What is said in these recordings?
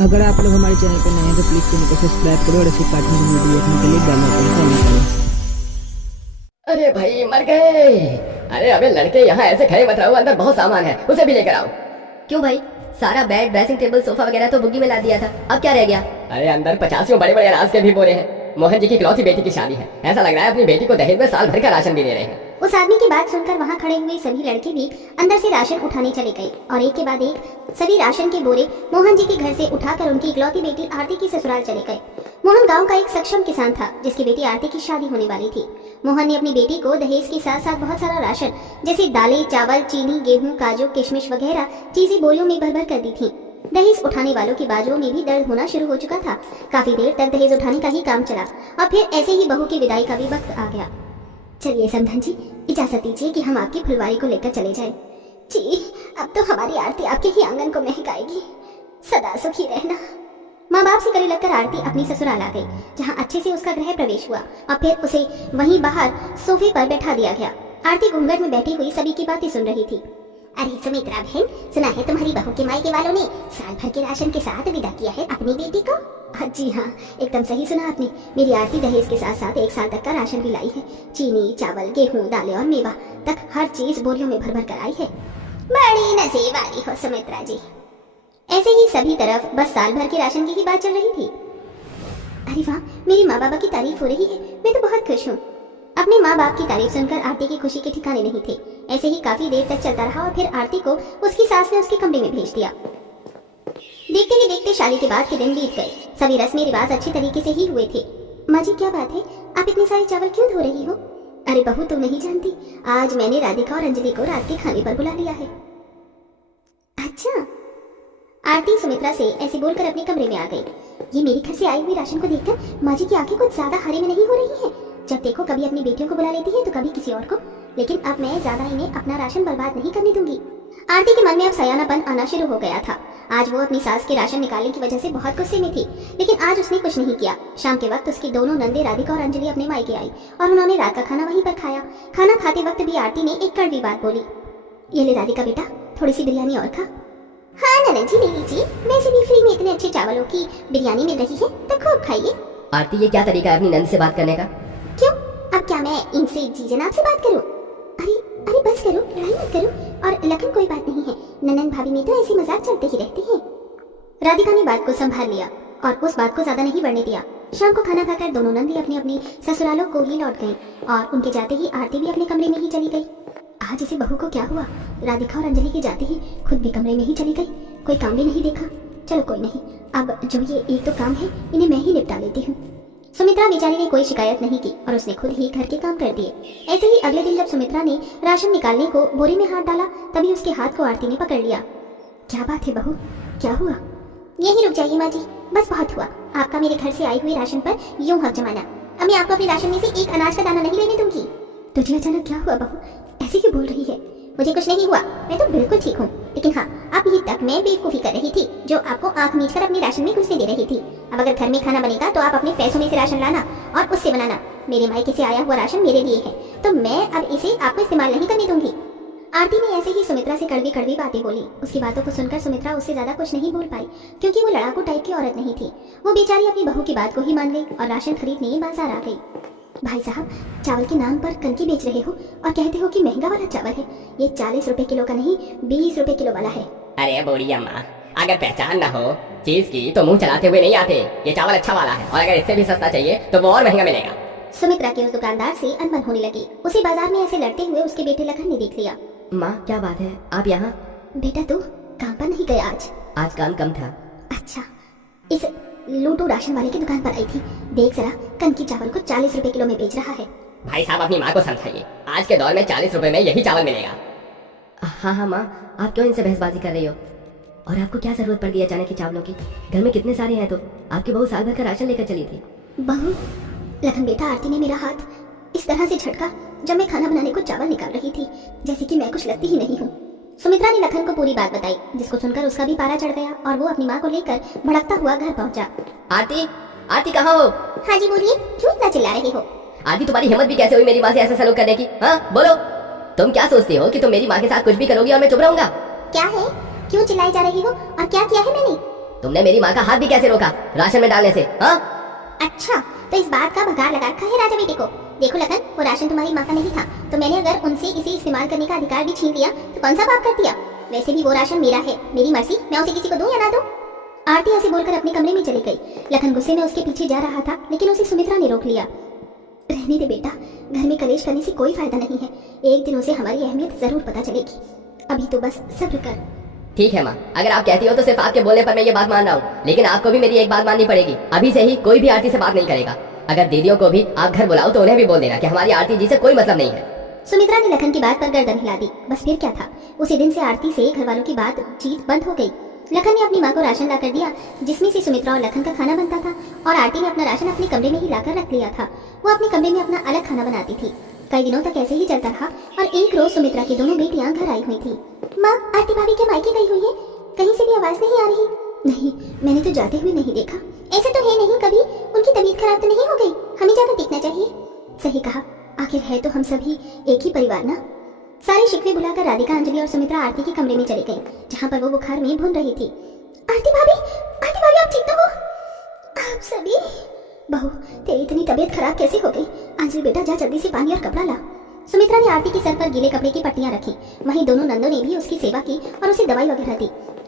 अगर आप लोग हमारे चैनल पर नए हैं तो प्लीज़ चैनल को सब्सक्राइब करो और ऐसी कार्टून वीडियो देखने के लिए बेल आइकन को ऑन करो। अरे भाई मर गए। अरे अबे लड़के यहाँ ऐसे खड़े मत रहो, अंदर बहुत सामान है, उसे भी लेकर आओ। क्यों भाई? सारा बेड, ड्रेसिंग टेबल, सोफा वगैरह तो बुग्गी में ला दिया था, अब क्या रह गया? अरे अंदर 50 बड़े बड़े अनाज के भी बोरे हैं। मोहन जी की इकलौती बेटी की शादी है, ऐसा लग रहा है अपनी बेटी को दहेज में साल भर का राशन भी दे रहे हैं। उस आदमी की बात सुनकर वहाँ खड़े हुए सभी लड़के भी अंदर से राशन उठाने चले गए और एक के बाद एक सभी राशन के बोरे मोहन जी के घर से उठाकर उनकी इकलौती बेटी आरती की ससुराल चले गए। मोहन गांव का एक सक्षम किसान था जिसकी बेटी आरती की शादी होने वाली थी। मोहन ने अपनी बेटी को दहेज के साथ साथ बहुत सारा राशन जैसे दालें, चावल, चीनी, गेहूं, काजू, किशमिश वगैरह चीजें बोरियों में भर भर कर दी थी। दहेज उठाने वालों की बाजुओं में भी दर्द होना शुरू हो चुका था। काफी देर तक दहेज उठाने का ही काम चला और फिर ऐसे ही बहू की विदाई का भी वक्त आ गया। चलिए समधन जी, इजाजत दीजिए कि हम आपकी फुलवारी को लेकर चले जाएं। जी, अब तो हमारी आरती आपके ही आंगन को महकाएगी। सदा सुखी रहना। माँ बाप से गले लगकर आरती अपनी ससुराल आ गई, जहाँ अच्छे से उसका गृह प्रवेश हुआ और फिर उसे वहीं बाहर सोफे पर बैठा दिया गया। आरती घूंघट में बैठी हुई सभी की बातें सुन रही थी। अरे सुमित्रा बहन, सुना है तुम्हारी बहू के मायके वालों ने साल भर के राशन के साथ विदा किया है अपनी बेटी को? जी हाँ, एकदम सही सुना आपने। मेरी आरती दहेज के साथ साथ 1 साल तक का राशन भी लाई है। चीनी, चावल, गेहूं, दालें और मेवा तक हर चीज बोरियों में भर भर कर आई है। बड़ी नसीब वाली हो सुमित्रा जी। ऐसे ही सभी तरफ बस साल भर के राशन की ही बात चल रही थी। अरे वाह, मेरी माँ बाबा की तारीफ हो रही है, मैं तो बहुत खुश हूँ। अपने माँ बाप की तारीफ सुनकर आरती की खुशी के ठिकाने नहीं थे। ऐसे ही काफी देर तक चलता रहा और फिर आरती को उसकी सास ने उसके कमरे में भेज दिया। देखते ही देखते शादी के बाद के दिन बीत गए। सभी रस्में रिवाज अच्छे तरीके से ही हुए थे। माँ जी, क्या बात है, आप इतने सारे चावल क्यों धो रही हो? अरे बहू, तुम नहीं जानती, आज मैंने राधिका और अंजलि को रात के खाने पर बुला लिया है। अच्छा। आरती सुमित्रा से ऐसे बोलकर अपने कमरे में आ गई। ये मेरे घर से आई हुई राशन को देखकर माँ जी की आंखें कुछ ज्यादा हरे में नहीं हो रही है। जब देखो कभी अपनी बेटियों को बुला लेती है तो कभी किसी और को, लेकिन अब मैं ज्यादा इन्हें अपना राशन बर्बाद नहीं करने दूंगी। आरती के मन में अब सयानापन आना शुरू हो गया था। आज वो अपनी सास के राशन निकालने की वजह से बहुत गुस्से में थी, लेकिन आज उसने कुछ नहीं किया। शाम के वक्त उसकी दोनों नंदे राधिका और अंजलि अपने मायके आई और उन्होंने रात का खाना वहीं पर खाया। खाना खाते वक्त भी आरती ने एक कड़वी बात बोली। ये ले राधिका बेटा, थोड़ी सी बिरयानी और खा। हाँ ननद जी, ले लीजिए, वैसे भी फ्री में इतने अच्छे चावलों की बिरयानी मिल रही है तो खूब खाइए। आरती, ये क्या तरीका है अपनी नंद से बात करने का? क्यों, अब क्या मैं इनसे जी जनाब से बात करूं? अरे अरे बस करो, लड़ाई मत करो। और लखन, कोई बात नहीं है, ननन भाभी में तो ऐसे मजाक चलते ही रहते हैं। राधिका ने बात को संभाल लिया और उस बात को ज्यादा नहीं बढ़ने दिया। शाम को खाना खाकर दोनों नंदी अपनी अपनी ससुरालों को ही लौट गईं और उनके जाते ही आरती भी अपने कमरे में ही चली गई। आज इसे बहू को क्या हुआ? राधिका और अंजलि के जाते ही खुद भी कमरे में ही चली गई, कोई काम भी नहीं देखा। चलो कोई नहीं, अब जो ये एक तो काम है इन्हें मैं ही निपटा लेती हूँ। सुमित्रा बेचारी ने कोई शिकायत नहीं की और उसने खुद ही घर के काम कर दिए। ऐसे ही अगले दिन जब सुमित्रा ने राशन निकालने को बोरे में हाथ डाला, तभी उसके हाथ को आरती ने पकड़ लिया। क्या बात है बहू, क्या हुआ? यही रुक जाइए माँ जी, बस बहुत हुआ। आपका मेरे घर से आई हुई राशन पर यूं हक जमाना। अब मैं आपको अपने राशन में से एक अनाज का दाना नहीं लेने दूंगी। तुझे अचानक क्या हुआ बहू, ऐसे क्यों बोल रही है? मुझे कुछ नहीं हुआ, मैं तो बिल्कुल ठीक हूँ। लेकिन हाँ, अभी तक मैं बेवकूफी कर रही थी जो आपको आंख मीच कर अपने राशन में घुसने दे रही थी। अब अगर घर में खाना बनेगा तो आप अपने पैसों में से राशन लाना और उससे बनाना। मेरे मायके से आया हुआ राशन मेरे लिए है, तो मैं अब इसे आपको इस्तेमाल नहीं करने दूंगी। आरती ने ऐसे ही सुमित्रा से कड़वी कड़वी बातें बोली। उसकी बातों को सुनकर सुमित्रा उससे ज्यादा कुछ नहीं बोल पाई, क्योंकि वो लड़ाकू टाइप की औरत नहीं थी। वो बेचारी अपनी बहू की बात को ही मान गई और राशन खरीदने बाजार आ गई। भाई साहब, चावल के नाम पर कनकी बेच रहे हो और कहते हो कि महंगा वाला चावल है। ये 40 रुपए किलो का नहीं, 20 रुपए किलो वाला है। अरे बूढ़ी अम्मा, अगर पहचान ना हो चीज की तो मुंह चलाते हुए नहीं आते। ये चावल अच्छा वाला है और अगर इससे भी सस्ता चाहिए तो वो और महंगा मिलेगा। सुमित्रा के उस दुकानदार से अनबन होने लगी। उसे बाजार में ऐसे लड़ते हुए उसके बेटे लखन ने देख लिया। माँ, क्या बात है, आप यहाँ? बेटा तू काम पर नहीं गया आज? आज काम कम था। अच्छा, इस लूटू राशन वाले की दुकान पर आई थी। देख जरा, कनकी चावल को 40 रुपए किलो में बेच रहा है। भाई साहब, अपनी माँ को समझाइए, आज के दौर में 40 रुपए में यही चावल मिलेगा। हाँ हाँ माँ, आप क्यों इनसे बहसबाजी कर रही हो? और आपको क्या जरूरत पड़ गई अचानक की चावलों की? घर में कितने सारे हैं, तो आपकी बहू साल भर का राशन लेकर चली थी। बहू, लखन बेटा, आरती ने मेरा हाथ इस तरह से झटका जब मैं खाना बनाने को चावल निकाल रही थी, जैसे कि मैं कुछ लगती ही नहीं हूँ। सुमित्रा ने लखन को पूरी बात बताई, जिसको सुनकर उसका भी पारा चढ़ गया और वो अपनी माँ को लेकर भड़कता हुआ घर पहुंचा। आरती, आरती कहाँ हो? हाँ जी बोलिए, क्यों इतना चिल्ला रहे हो? आरती, तुम्हारी हिम्मत भी कैसे हुई मेरी माँ से ऐसा सलूक करने की? हाँ बोलो, तुम क्या सोचती हो कि तुम मेरी माँ के साथ कुछ भी करोगी और मैं चुप रहूंगा? क्या है, क्यों चिल्लाई जा रही हो और क्या किया है मैंने? तुमने मेरी माँ का हाथ भी कैसे रोका राशन में डालने से? हाँ, अच्छा, तो इस बात का भगार लगा रखा है राजा बेटे को। देखो लखन, वो राशन तुम्हारी माँ का नहीं था, तो मैंने अगर उनसे इसे इस्तेमाल करने का अधिकार भी छीन लिया तो कौन सा पाप कर दिया? वैसे भी वो राशन मेरा है, मेरी मर्जी, मैं उसे किसी को दूं या ना दूं। आरती ऐसे बोलकर अपने कमरे में चली गई। लखन गुस्से में उसके पीछे जा रहा था, लेकिन उसे सुमित्रा ने रोक लिया। रहने दे बेटा, घर में कलेश करने से कोई फायदा नहीं है। एक दिन उसे हमारी अहमियत जरूर पता चलेगी। अभी तो बस सब्र कर। ठीक है माँ, अगर आप कहती हो तो सिर्फ आपके बोलने पर मैं ये बात मान रहा हूँ, लेकिन आपको भी मेरी एक बात माननी पड़ेगी। अभी से ही कोई भी आरती से बात नहीं करेगा। अगर दीदियों को भी आप घर बुलाओ तो उन्हें भी बोल देना कि हमारी आरती जी से कोई मतलब नहीं है। सुमित्रा ने लखन की बात पर गर्दन हिला दी। बस फिर क्या था, उसी दिन से आरती से घर वालों की बातचीत बंद हो गई। लखन ने अपनी माँ को राशन लाकर दिया, जिसमें से सुमित्रा और लखन का खाना बनता था, और आरती ने अपना राशन अपने कमरे में ही लाकर रख लिया था। वो अपने कमरे में अपना अलग खाना बनाती थी। कई दिनों तक ऐसे ही चलता रहा और एक रोज सुमित्रा की दोनों बेटियां घर आई हुई थी। माँ, आरती भाभी के मायके गई हुई है, कहीं से भी आवाज नहीं आ रही। नहीं, मैंने तो जाते हुए नहीं देखा। ऐसा तो है नहीं कभी, उनकी तबीयत खराब तो नहीं हो गई? हमें जाकर देखना चाहिए। सही कहा, आखिर है तो हम सभी एक ही परिवार ना। सारे शिकवे भुलाकर राधिका, अंजलि और सुमित्रा आरती के कमरे में चली गईं, जहां पर वो बुखार में भून रही थी। आरती भाभी आप ठीक तो हो? आप सभी? बहू, तेरी इतनी तबीयत खराब कैसे हो गई? अंजलि बेटा, जा जल्दी से पानी और कपड़ा ला। सुमित्रा ने आरती के सर पर गीले कपड़े की पट्टियां रखी। वहीं दोनों नंदों ने भी उसकी सेवा की और उसे दवाई वगैरह दी।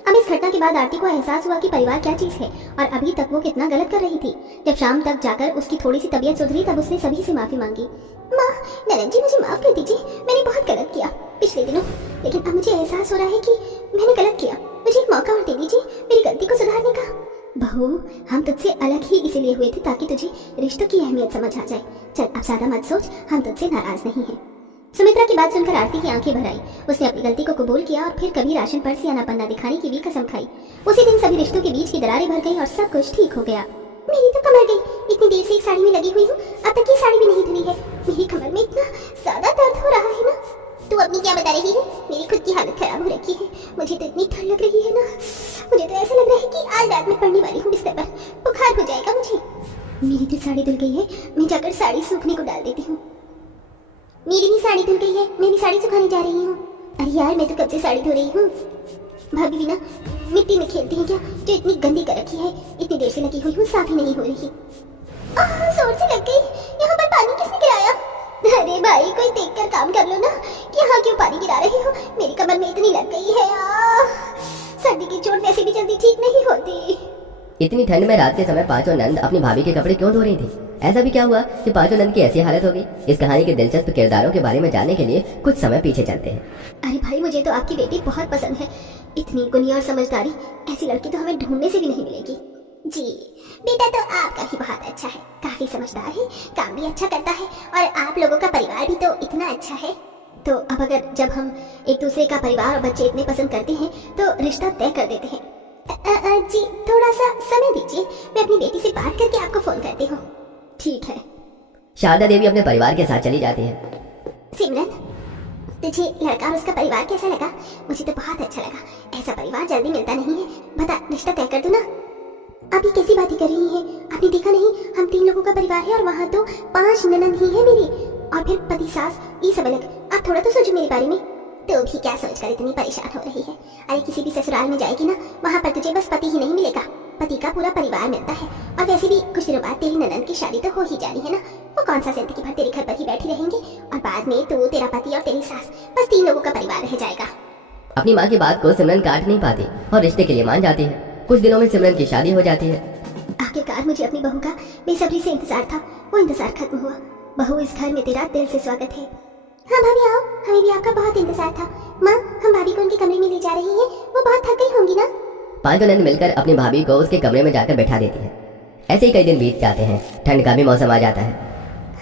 अब इस घटना के बाद आरती को एहसास हुआ कि परिवार क्या चीज है और अभी तक वो कितना गलत कर रही थी। जब शाम तक जाकर उसकी थोड़ी सी तबीयत सुधरी, तब उसने सभी से माफी मांगी। माँ, ननद जी, मुझे माफ कर दीजिए, मैंने बहुत गलत किया पिछले दिनों, लेकिन अब मुझे एहसास हो रहा है कि मैंने गलत किया। मुझे एक मौका और दे दीजिए मेरी गलती को सुधारने का। बहू, हम तुझसे अलग ही इसीलिए हुए थे ताकि तुझे रिश्तों की अहमियत समझ आ जाए। चल, अब ज्यादा मत सोच, हम तुझसे नाराज नहीं हैं। सुमित्रा की बात सुनकर आरती की आंखें भर आई। उसने अपनी गलती को कबूल किया और फिर कभी राशन पर से आनापन्ना दिखाने की भी कसम खाई। उसी दिन सभी रिश्तों के बीच की दरारें भर गई और सब कुछ ठीक हो गया। मेरी तो कमर गई, इतनी देर से एक साड़ी में लगी हुई हूँ, अब तक ये साड़ी भी नहीं धुली है। मेरी कमर में इतना ज्यादा दर्द हो रहा है ना। तू अपनी क्या बता रही है? मेरी खुद की हालत खराब हो रखी है। मुझे तो इतनी ठंड लग रही है ना, मुझे तो ऐसा लग रहा है कि आज रात में पड़ने वाली हूँ बिस्तर पर, बुखार हो जाएगा मुझे। मेरी तो साड़ी धुल गई है, मैं जाकर साड़ी सूखने को डाल देती हूँ। मेरी भी साड़ी धुल गई है, मैं भी साड़ी सुखाने जा रही हूँ। अरे यार, मैं तो कब से साड़ी धो रही हूँ। भाभी भी ना मिट्टी में खेलती है क्या, जो इतनी गंदी कर रखी है? इतनी देर से लगी हुई हूँ, साफ ही नहीं हो रही। जोर से लग गई। यहाँ पर पानी किसने गिराया? अरे भाई, कोई देखकर काम कर लो ना, कि यहाँ क्यों पानी गिरा रही हो? मेरी कमर में इतनी लग गई है। सर्दी की चोट वैसे भी जल्दी ठीक नहीं होती। इतनी ठंड में रात के समय पांचों नंद अपनी भाभी के कपड़े क्यों धो रही थी? ऐसा भी क्या हुआ कि पांचों नंद की ऐसी हालत हो गई? इस कहानी के दिलचस्प किरदारों के बारे में जानने के लिए कुछ समय पीछे चलते हैं। अरे भाई, मुझे तो आपकी बेटी बहुत पसंद है। इतनी गुनी और समझदारी, ऐसी लड़की तो हमें ढूंढने से भी नहीं मिलेगी। जी, बेटा तो आपका भी बहुत अच्छा है, काफी समझदार है, काम भी अच्छा करता है, और आप लोगों का परिवार भी तो इतना अच्छा है। तो अब अगर जब हम एक दूसरे का परिवार और बच्चे इतने पसंद करते हैं तो रिश्ता तय कर देते हैं। जी, थोड़ा सा समय दीजिए, मैं अपनी बेटी से बात करके आपको फोन करती हूँ। ठीक है। शारदा देवी अपने परिवार के साथ चली जाती है। सिमरन, तुझे लड़का और उसका परिवार कैसा लगा? मुझे तो बहुत अच्छा लगा। ऐसा परिवार जल्दी मिलता नहीं है। बता, रिश्ता तय कर दूं ना? अभी कैसी बातें कर रही हैं? आपने देखा नहीं, हम 3 लोगों का परिवार है और वहाँ तो 5 ननद ही है मेरी, और फिर पति सास, ये सब अलग। आप थोड़ा तो सोचो मेरे बारे में। तो भी क्या सोचकर इतनी परेशान हो रही है? अरे किसी भी ससुराल में जाएगी ना, वहाँ पर तुझे बस पति ही नहीं मिलेगा, पति का पूरा परिवार मिलता है। और वैसे भी कुछ दिनों बाद तेरी ननद की शादी तो हो ही जानी है ना। वो कौन सा जिंदगी भर तेरे घर पर ही बैठी रहेंगे, और बाद में तू, तेरा पति और तेरी सास, बस 3 लोगों का परिवार रह जाएगा। अपनी माँ की बात को सिमरन काट नहीं पाती और रिश्ते के लिए मान जाती है। कुछ दिनों में सिमरन की शादी हो जाती है। आखिरकार मुझे अपनी बहू का बेसब्री से इंतजार था, वो इंतजार खत्म हुआ। बहू, इस घर में तेरा दिल से स्वागत है। हाँ भाभी आओ, हमें भी आपका बहुत इंतजार था। माँ, हम भाभी को उनके कमरे में ले जा रही हैं, वो बहुत थक गई होंगी ना। पांचों नंद मिलकर अपनी भाभी को उसके कमरे में जाकर बैठा देती है। ऐसे ही कई दिन बीत जाते हैं। ठंड का भी मौसम आ जाता है।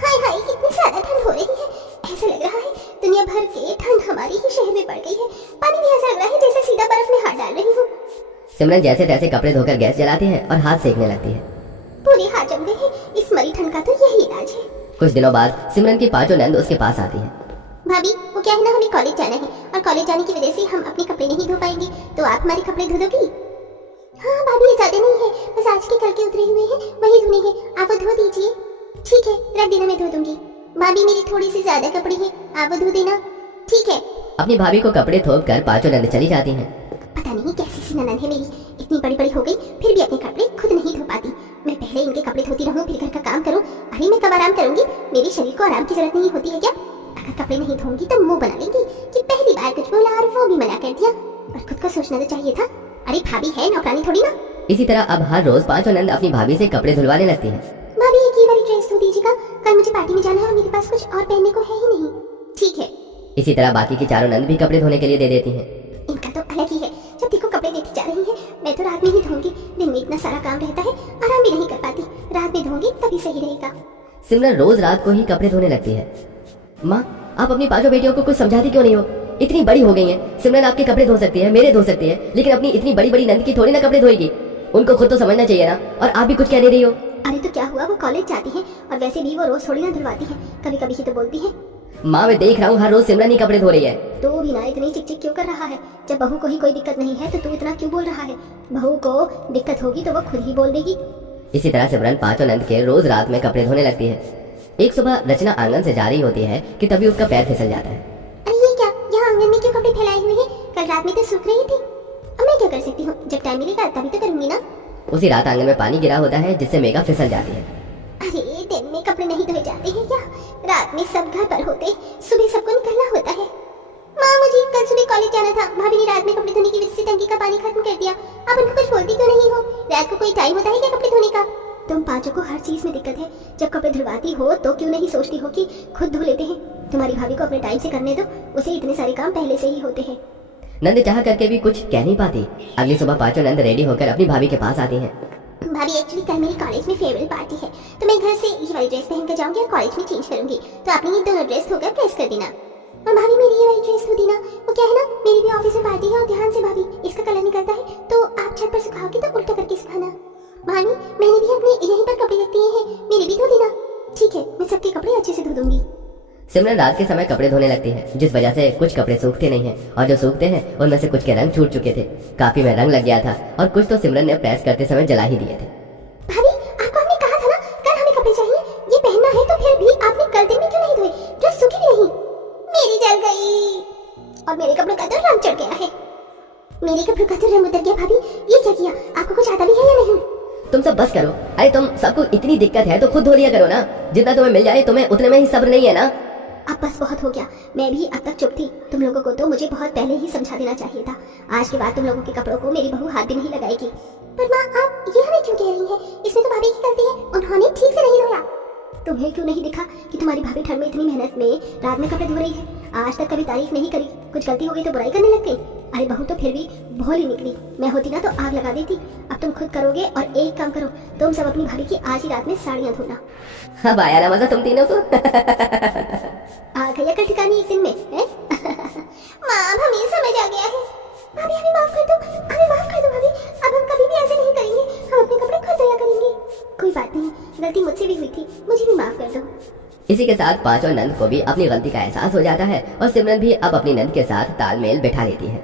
हाय हाय, कितनी ज्यादा ठंड हो रही है। ऐसा लग रहा है दुनिया भर की ठंड हमारी ही शहर में पड़ गई है। पानी भी ऐसा लग रहा है जैसे सीधा बर्फ में हाथ डाल रही हूँ। सिमरन जैसे तैसे कपड़े धोकर गैस जलाती है और हाथ सेकने लगती है। पूरे हाथ जम गए हैं, इस मरी ठंड का तो यही इलाज है। कुछ दिनों बाद सिमरन की पांचों नंद उसके पास आती है। भाभी, वो क्या है ना, हमें कॉलेज जाना है और कॉलेज जाने की वजह से हम अपने कपड़े नहीं धो पाएंगे, तो आप हमारे कपड़े धो दोगी? हाँ भाभी, ये ज्यादा नहीं है, बस आज के कल के उतरे हुए हैं, वही धोने हैं, आप वो धो दीजिए। ठीक है, रख देना, मैं धो दूंगी। भाभी, मेरी थोड़ी सी ज्यादा कपड़े हैं, आप वो धो देना। ठीक है। अपनी भाभी को कपड़े थोप कर पांचों नंद चली जाती हैं। पता नहीं कैसी सी ननद है मेरी, इतनी बड़ी बड़ी हो गई फिर भी अपने कपड़े खुद नहीं धो पाती। मैं पहले इनके कपड़े धोती रहूं फिर घर का काम करूं। अरे मैं कब आराम करूंगी? मेरे शरीर को आराम की जरूरत नहीं होती है क्या? अगर कपड़े नहीं धोंगी तो मुंह बना लेंगी कि पहली बार कुछ बोला और वो भी मना कर दिया। और खुद को सोचना तो चाहिए था। अरे भाभी है, नौकरानी थोड़ी ना। इसी तरह अब हर रोज पांचों नंद अपनी भाभी से कपड़े धुलवाने लगती है। भाभी एक ये वाली ड्रेस धो दीजिएगा, कल मुझे पार्टी में जाना है और मेरे पास कुछ और पहनने को है ही नहीं। ठीक है। इसी तरह बाकी की चारों नंद भी कपड़े धोने के लिए दे देती हैं। इनका तो अलग ही है, जब देखो कपड़े देती जा रही है। मैं तो रात में ही धोऊंगी, दिन में इतना सारा काम रहता है, आराम भी नहीं कर पाती। रात में धोऊंगी तभी सही रहेगा। सिमरन रोज रात को ही कपड़े धोने लगती है। माँ, आप अपनी पांचों बेटियों को कुछ समझाती क्यों नहीं हो? इतनी बड़ी हो गई हैं। सिमरन आपके कपड़े धो सकती है, मेरे धो सकती है, लेकिन अपनी इतनी बड़ी बड़ी नंद की थोड़ी ना कपड़े धोएगी। उनको खुद तो समझना चाहिए ना। और आप भी कुछ कह दे रही हो। अरे तो क्या हुआ, वो कॉलेज जाती है और वैसे भी वो रोज थोड़ी ना धुलवाती है, कभी कभी ही तो बोलती है। माँ, मैं देख रहा हूँ हर रोज सिमरन ही कपड़े धो रही है। तो भी ना इतनी चिक चिक क्यों कर रहा है? जब बहू को ही कोई दिक्कत नहीं है तो तू इतना क्यों बोल रहा है? बहू को दिक्कत होगी तो वो खुद ही बोल देगी। इसी तरह सिमरन पांचों नंद के रोज रात में कपड़े धोने लगती है। एक सुबह रचना आंगन से जा रही होती है कि तभी उसका पैर फिसल जाता है। अरे ये क्या, यहाँ आंगन में क्यों कपड़े फैलाए हुए हैं? कल रात में तो सूख रही थी। अब मैं क्या कर सकती हूँ? जब टाइम मिलेगा तभी तो करूंगी ना। उसी रात आंगन में पानी गिरा होता है जिससे मेघा फिसल जाती है। अरे दिन में कपड़े नहीं धोए जाते हैं क्या? रात में सब घर पर होते, सुबह सबको निकलना होता है। माँ, मुझे कल सुबह कॉलेज जाना था। भाभी ने रात में कपड़े धोने की वजह से टंकी का पानी खत्म कर दिया। आप उनको कुछ बोलती क्यों नहीं हो? रात को कोई टाइम होता है क्या कपड़े धोने का? तुम पांचों को हर चीज में दिक्कत है। जब कपड़े धुलवाती हो तो क्यों नहीं सोचती हो कि खुद धो लेते हैं? तुम्हारी भाभी को अपने टाइम से करने दो, उसे इतने सारे काम पहले से ही होते हैं। नंद चाह करके भी कुछ कह नहीं पाती। अगली सुबह पांचों नंद रेडी होकर अपनी भाभी के पास आती हैं। भाभी, एक्चुअली कल मेरे कॉलेज में फेयरवेल पार्टी है, तो मैं घर से ये वाली ड्रेस पहन कर जाऊंगी और कॉलेज में चेंज करूंगी। तो आपने ये दोनों ड्रेस धोकर प्रेस कर देना। और भाभी, मेरी ये वाली ड्रेस धो देना। वो क्या है ना, मेरी भी ऑफिस में पार्टी है और ध्यान से भाभी, इसका कलर निकलता है तो आप छत पर सुखाओगी तो उल्टा करके सुखाना। भाभी, मैंने भी अपने यहीं पर कपड़े रख दिए हैं, मेरे भी धो देना। ठीक है, मैं सबके कपड़े अच्छे से धो दूंगी। सिमरन रात के समय कपड़े धोने लगती है, जिस वजह से कुछ कपड़े सूखते नहीं हैं और जो सूखते हैं उनमें से कुछ के रंग छूट चुके थे। काफी में रंग लग गया था और कुछ तो सिमरन ने प्रेस करते समय जला ही दिए थे। भाभी, आपको हमने कहा था ना कल हमें कपड़े चाहिए, ये पहनना है, तो फिर भी आपने कल दिन में क्यों नहीं धोए? ड्रेस सूखी भी नहीं। मेरी जल गई और मेरे कपड़ों का तो रंग चढ़ गया है। मेरे कपड़ों का तो रंग उतर गया। भाभी, ये क्या किया? आपको कुछ आता भी है या नहीं? तुम सब बस करो। अरे तुम सबको इतनी दिक्कत है तो खुद धो लिया करो ना। जितना तुम्हें मिल जाए तुम्हें उतने में ही सब्र नहीं है ना। अब बस बहुत हो गया। मैं भी अब तक चुप थी। तुम लोगों को तो मुझे बहुत पहले ही समझा देना चाहिए था। आज के बाद तुम लोगों के कपड़ों को मेरी बहू हाथ भी नहीं लगाएगी। पर माँ, आप ये हमें क्यों कह रही हैं? इसमें तो भाभी की गलती है, उन्होंने ठीक से नहीं धोया। तुम्हें क्यों नहीं दिखा कि तुम्हारी भाभी ठंड में इतनी मेहनत में रात में कपड़े धो रही है? आज तक कभी तारीफ नहीं करी, कुछ गलती हो गई तो बुराई करने लग गई। अरे बहू तो फिर भी भोली निकली। मैं होती ना तो आग लगा देती। अब तुम खुद करोगे और एक काम करो, तुम सब अपनी भाभी की आज ही रात में साड़ियाँ धोना। अब आया ना मजा तुम तीनों को। आ गया कल ठिकाने एक दिन में है? माँ, अब हमें समझ आ गया है। भाभी, हमें माफ कर दो, हमें माफ कर दो भाभी। अब हम कभी भी ऐसे नहीं करेंगे, हम अपने कपड़े खुद धोया करेंगे। कोई बात नहीं, गलती मुझसे भी हुई थी, मुझे भी माफ कर दो। इसी के साथ पांचों नंद को भी अपनी गलती का एहसास हो जाता है और सिमरन भी अब अपनी नंद के साथ तालमेल बिठा लेती है।